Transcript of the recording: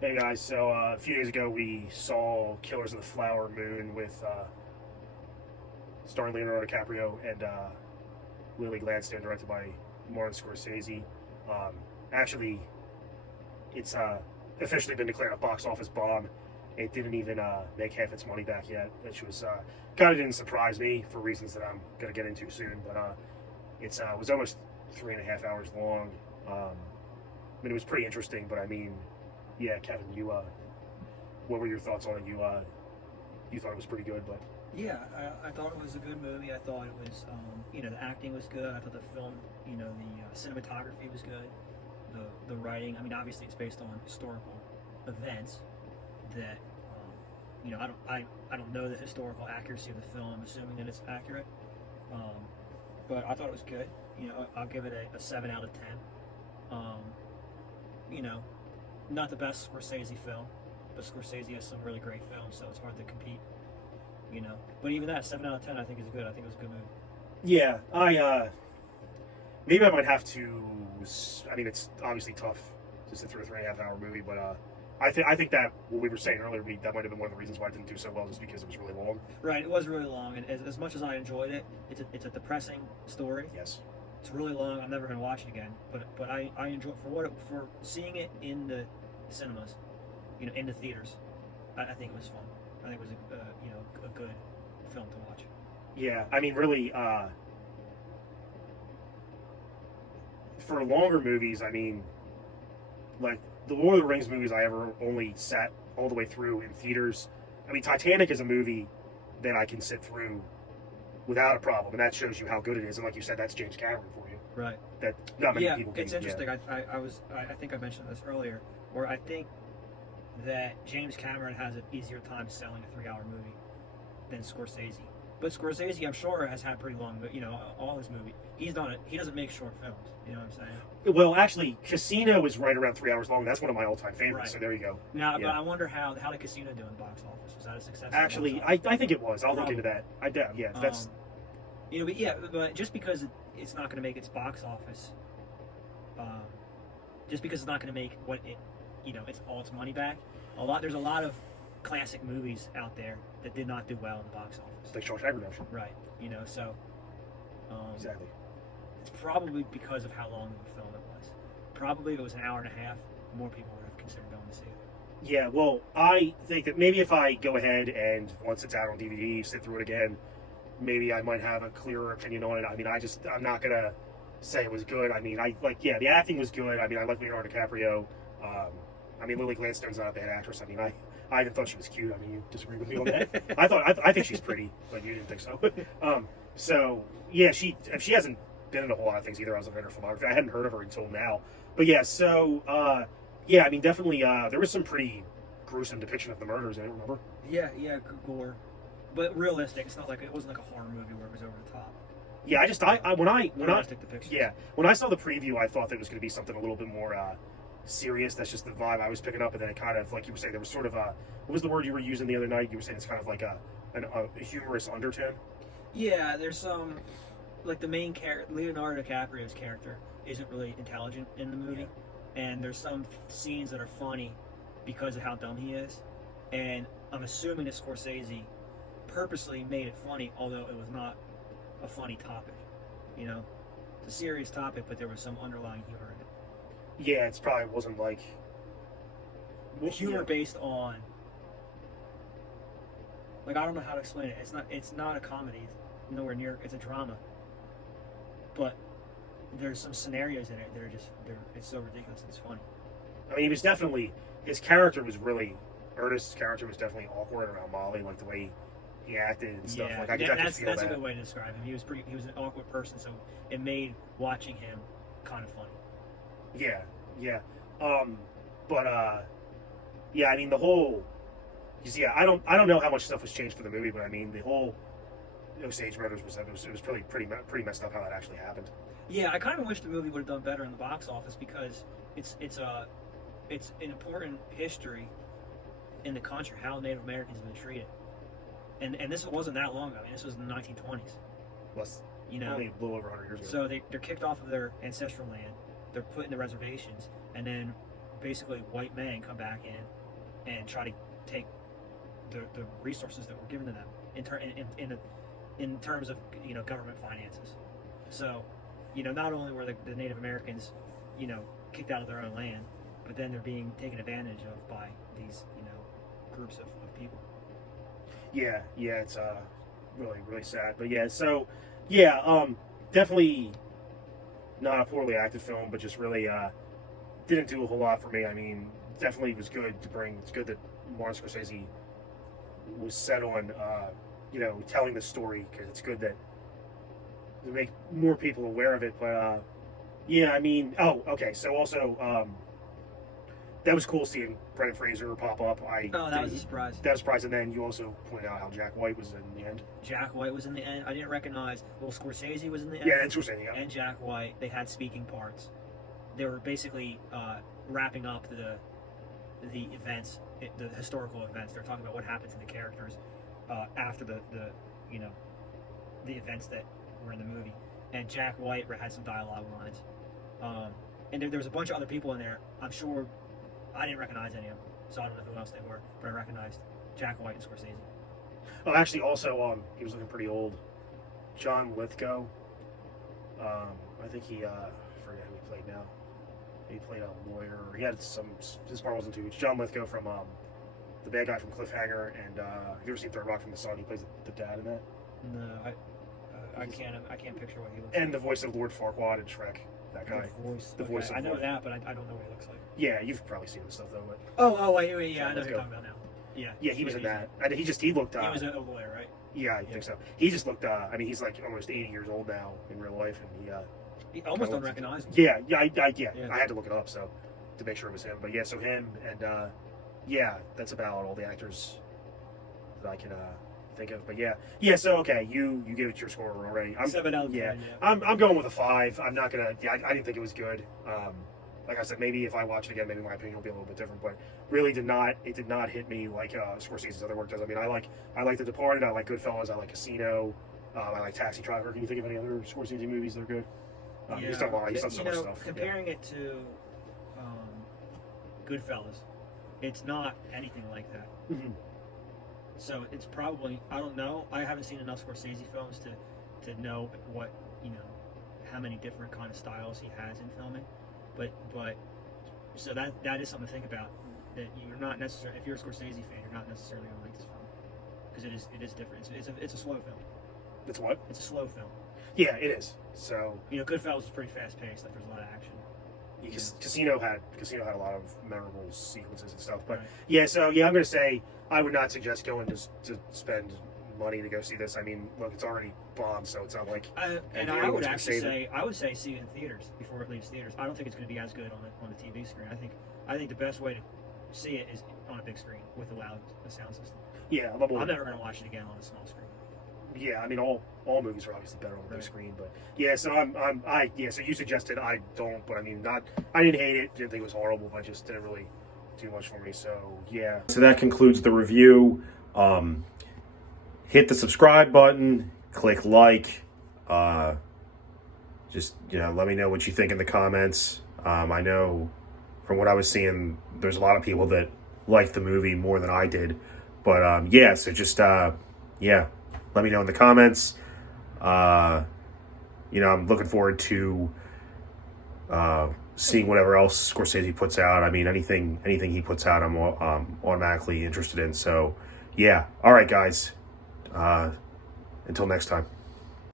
Hey guys, so a few days ago we saw Killers of the Flower Moon with starring Leonardo DiCaprio and Lily Gladstone, directed by Martin Scorsese. Um, Actually, it's officially been declared a box office bomb. It didn't even make half its money back yet, which was kind of didn't surprise me for reasons that I'm going to get into soon. But it was almost 3.5 hours long. I mean, it was pretty interesting, but I mean, yeah, Kevin, what were your thoughts on it? You thought it was pretty good, but Yeah, I thought it was a good movie. I thought it was, the acting was good. I thought the film, the cinematography was good. The writing. I mean, obviously it's based on historical events that, I don't know the historical accuracy of the film. I'm assuming that it's accurate, um, but I thought it was good. I'll give it a 7 out of 10. Um, you know, Not the best Scorsese film, but Scorsese has some really great films, so it's hard to compete. But even that 7 out of 10, I think is good. I think it was a good movie. yeah, I maybe I might have to. I mean, it's obviously tough to sit through a 3.5 hour movie, but I think that what we were saying earlier, that might have been one of the reasons why it didn't do so well, just because it was really long. Right, it was really long, and as much as I enjoyed it, it's a depressing story. Yes. It's really long. I'm never going to watch it again. But I enjoy for seeing it in the cinemas, in the theaters. I think it was fun. I think it was a good film to watch. Yeah, I mean, really, for longer movies, I mean, like the Lord of the Rings movies, I ever only sat all the way through in theaters. I mean, Titanic is a movie that I can sit through without a problem, and that shows you how good it is. And like you said, that's James Cameron for you. Right. That not many Yeah, people can. it's interesting. Yeah. I think I mentioned this earlier, where I think that James Cameron has an easier time selling a 3 hour movie than Scorsese. But Scorsese, I'm sure, has had pretty long, all his movies. He doesn't make short films. You know what I'm saying? Well, actually, Casino is right around 3 hours long. That's one of my all-time favorites. Right. So there you go. Now, Yeah. but I wonder how did Casino do in the box office? Was that a success? Actually, I think it was. I'll look into that. I doubt. Yeah, that's but just because it's not going to make its box office, um, just because it's not going to make it's all its money back. There's a lot of classic movies out there that did not do well in the box office. like Shawshank Redemption. Right. So Exactly. it's probably because of how long of a film it was. Probably if it was an hour and a half, more people would have considered going to see it. Yeah, well, I think that maybe if I go ahead and once it's out on DVD, sit through it again, maybe I might have a clearer opinion on it. I mean, I'm not gonna say it was good. I mean, the acting was good. I mean, I like Leonardo DiCaprio. I mean, Lily Gladstone's not a bad actress. I mean, I even thought she was cute. I mean, you disagree with me on that? I think she's pretty, but you didn't think so. So yeah, she hasn't been in a whole lot of things either. I was looking at her filmography. I hadn't heard of her until now. But yeah, so yeah, I mean, definitely there was some pretty gruesome depiction of the murders. I don't remember. Yeah, gore, but realistic. It's not like it wasn't like a horror movie where it was over the top. Yeah, Realistic depiction. yeah, when I saw the preview, I thought that it was going to be something a little bit more serious. That's just the vibe I was picking up, and then it kind of, like you were saying, there was sort of a, what was the word you were using the other night? You were saying it's kind of like a humorous undertone. Yeah, there's some like the main character, Leonardo DiCaprio's character, isn't really intelligent in the movie, and there's some scenes that are funny because of how dumb he is, and I'm assuming that Scorsese purposely made it funny, although it was not a funny topic. It's a serious topic, but there was some underlying humor in it. Yeah, it's probably wasn't like Humor based on, like, I don't know how to explain it. It's not a comedy. It's nowhere near. It's a drama. But there's some scenarios in it that are it's so ridiculous. It's funny. I mean, he was definitely, his character was really, Ernest's character was definitely awkward around Molly, like the way he acted and stuff. Yeah, Like I could just feel that's that. a good way to describe him. He was an awkward person, so it made watching him kind of funny. Yeah, yeah. But yeah, I mean the whole. Because yeah, I don't know how much stuff was changed for the movie, but I mean the whole Osage murders it was pretty messed up how that actually happened. Yeah, I kind of wish the movie would have done better in the box office because it's an important history in the country how Native Americans have been treated, and this wasn't that long ago. I mean, this was in the 1920s. Plus, only a little over 100 years ago. So they're kicked off of their ancestral land. They're put in the reservations, and then basically white men come back in and try to take the resources that were given to them in terms of government finances. So, not only were the Native Americans, kicked out of their own land, but then they're being taken advantage of by these groups of people. Yeah, it's really really sad. But yeah, so yeah, definitely not a poorly acted film, but just really didn't do a whole lot for me. I mean, definitely was good to bring. It's good that Martin Scorsese was set on telling the story, because it's good that to make more people aware of it. But yeah, I mean, oh, okay. So also, that was cool seeing Brendan Fraser pop up. That was a surprise. That was a surprise, and then you also pointed out how Jack White was in the end. Jack White was in the end. I didn't recognize. Well, Scorsese was in the end. Yeah, and Scorsese. Yeah. And Jack White. They had speaking parts. They were basically wrapping up the events, the historical events. They're talking about what happened to the characters after the events that were in the movie. And Jack White had some dialogue lines. And there was a bunch of other people in there. I'm sure I didn't recognize any of them, so I don't know who else they were, but I recognized Jack White and Scorsese. Oh, actually, also, he was looking pretty old. John Lithgow. I think he, I forget who he played now. He played a lawyer. He had his part wasn't too huge. John Lithgow from, the bad guy from Cliffhanger, and, have you ever seen Third Rock from the Sun? He plays the dad in that. No, I can't picture what he looks and like. the voice of Lord Farquaad in Shrek. That guy. The voice okay. of I know Lord. that, but I don't know what he looks like. Yeah, you've probably seen his stuff, though. But Wait, yeah, I know Let's who you're go. talking about now. Yeah. yeah, he was in that. And he looked, He was a lawyer, right? yeah, I think so. He just looked, I mean, he's like almost 80 years old now in real life, and He almost unrecognizable. Yeah, I Yeah. had to look it up to make sure it was him. But yeah, so him, and yeah, that's about all the actors that I can think of. But yeah. So okay, you gave it your score already. 7 out of 10. yeah, Yeah. I'm going with a 5. I'm not gonna. Yeah, I didn't think it was good. Like I said, maybe if I watch it again, maybe my opinion will be a little bit different. But really, did not hit me like Scorsese's other work does. I mean, I like The Departed. I like Goodfellas. I like Casino. I like Taxi Driver. Can you think of any other Scorsese movies that are good? He's done a lot. He's done so much stuff. Comparing it to Goodfellas, it's not anything like that. Mhm. So it's probably, I don't know. I haven't seen enough Scorsese films to know what how many different kind of styles he has in filming. But so that is something to think about. That you're not necessarily, if you're a Scorsese fan, you're not necessarily going to like this film because it is different. It's a slow film. It's what? It's a slow film. Yeah, it is. So Goodfellas is pretty fast paced. Like there's a lot of action. Casino had a lot of memorable sequences and stuff. But Right. yeah, so yeah, I'm gonna say I would not suggest going to spend money to go see this. I mean, look, it's already bombed, so it's not like. And everyone's I would gonna actually save it. I would say see it in theaters before it leaves theaters. I don't think it's going to be as good on the TV screen. I think the best way to see it is on a big screen with a sound system. Yeah, I'm never going to watch it again on a small screen. Yeah, I mean, all movies are obviously better on the big Right. screen, but yeah. So so you suggested I don't, but I mean, I didn't hate it, didn't think it was horrible, but just didn't really do much for me. So yeah. So that concludes the review. Hit the subscribe button, click like. Just let me know what you think in the comments. I know from what I was seeing, there's a lot of people that liked the movie more than I did, but yeah. So just let me know in the comments. I'm looking forward to seeing whatever else Scorsese puts out. I mean, anything he puts out, I'm automatically interested in. So, yeah. All right, guys. Until next time.